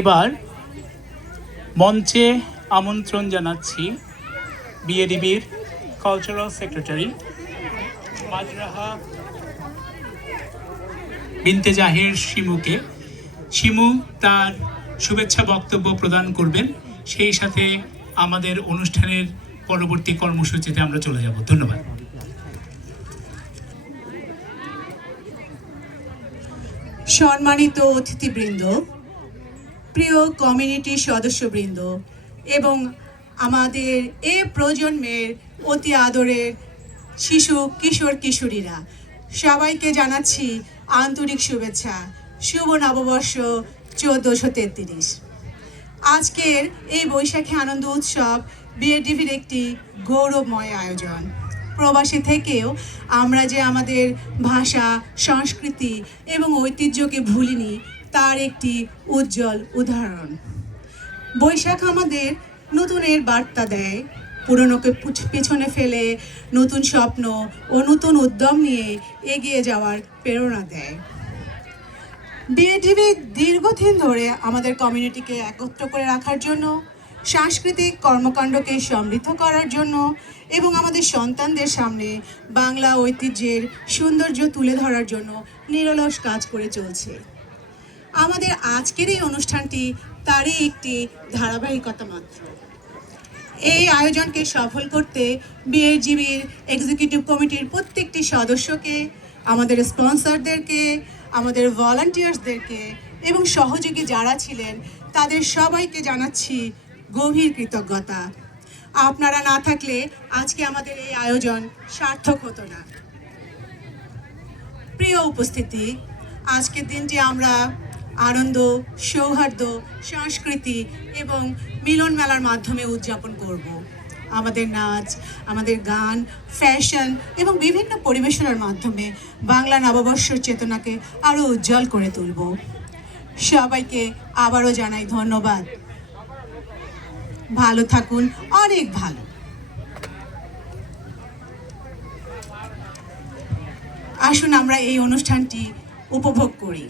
এবার মঞ্চে আমন্ত্রণ জানাচ্ছি বিএডিবির কালচারাল সেক্রেটারি মাজরাহা বিনতে জাহির শিমুকে। শিমু তার শুভেচ্ছা বক্তব্য প্রদান করবেন, সেই সাথে আমাদের অনুষ্ঠানের পরবর্তী কর্মসূচিতে আমরা চলে যাব। ধন্যবাদ। সম্মানিত অতিথিবৃন্দ, প্রিয় কমিউনিটি সদস্যবৃন্দ এবং আমাদের এ প্রজন্মের অতি আদরের শিশু কিশোর কিশোরীরা, সবাইকে জানাচ্ছি আন্তরিক শুভেচ্ছা। শুভ নববর্ষ 1433। আজকের এই বৈশাখী আনন্দ উৎসব বিএডিবির একটি গৌরবময় আয়োজন। প্রবাসী থেকেও আমরা যে আমাদের ভাষা, সংস্কৃতি এবং ঐতিহ্যকে ভুলিনি, তার একটি উজ্জ্বল উদাহরণ। বৈশাখ আমাদের নতুনের বার্তা দেয়, পুরনোকে পেছনে ফেলে নতুন স্বপ্ন ও নতুন উদ্যম নিয়ে এগিয়ে যাওয়ার প্রেরণা দেয়। বিএডিবি দীর্ঘদিন ধরে আমাদের কমিউনিটিকে একত্র করে রাখার জন্য, সাংস্কৃতিক কর্মকাণ্ডকে সমৃদ্ধ করার জন্য এবং আমাদের সন্তানদের সামনে বাংলা ঐতিহ্যের সৌন্দর্য তুলে ধরার জন্য নিরলস কাজ করে চলছে। আমাদের আজকের এই অনুষ্ঠানটি তারই একটি ধারাবাহিকতা মাত্র। এই আয়োজনকে সফল করতে বিএডিবির এক্সিকিউটিভ কমিটির প্রত্যেকটি সদস্যকে, আমাদের স্পন্সরদেরকে, আমাদের ভলান্টিয়ার্সদেরকে এবং সহযোগী যারা ছিলেন তাদের সবাইকে জানাচ্ছি গভীর কৃতজ্ঞতা। আপনারা না থাকলে আজকে আমাদের এই আয়োজন সার্থক হতো না। প্রিয় উপস্থিতি, আজকের দিনটি আমরা আনন্দ, সৌহার্দ্য, সংস্কৃতি এবং মিলন মেলার মাধ্যমে উদযাপন করব। আমাদের নাচ, আমাদের গান, ফ্যাশন এবং বিভিন্ন পরিবেশনার মাধ্যমে বাংলা নববর্ষের চেতনাকে আরও উজ্জ্বল করে তুলব। সবাইকে আবারও জানাই ধন্যবাদ। ভালো থাকুন, অনেক ভালো। আসুন আমরা এই অনুষ্ঠানটি উপভোগ করি।